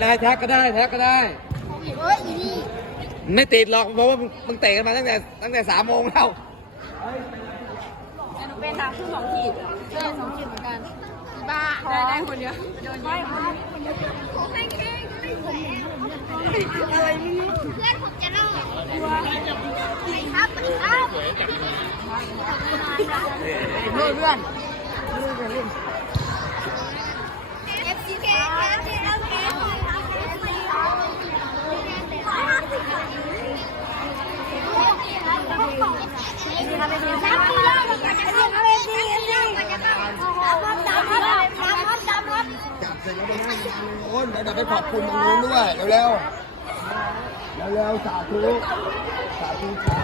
ได้แท็กก็ได้แท็กก็ได้เฮ้ยอีนี่ไม่ติดหรอกเพราะว่ามึงมึงเตะกันมาตั้งแต่ตั้งแต่สามโมงแล้ว แต่หนูเป็นทางขึ้นสองขีดใช่สองขีดเหมือนกันอีบ้าได้ได้คนเดียวโดนยิงอะไรไม่รู้เพื่อนผมจะรอดครับครับ เพื่อนเพื่อน FCK FCK จับเสร็จแล้วไปให้งาน โน้นแล้วเดี๋ยวไปขอบคุณตรงนู้นด้วย เร็วๆ เร็วๆ สาธุ สาธุ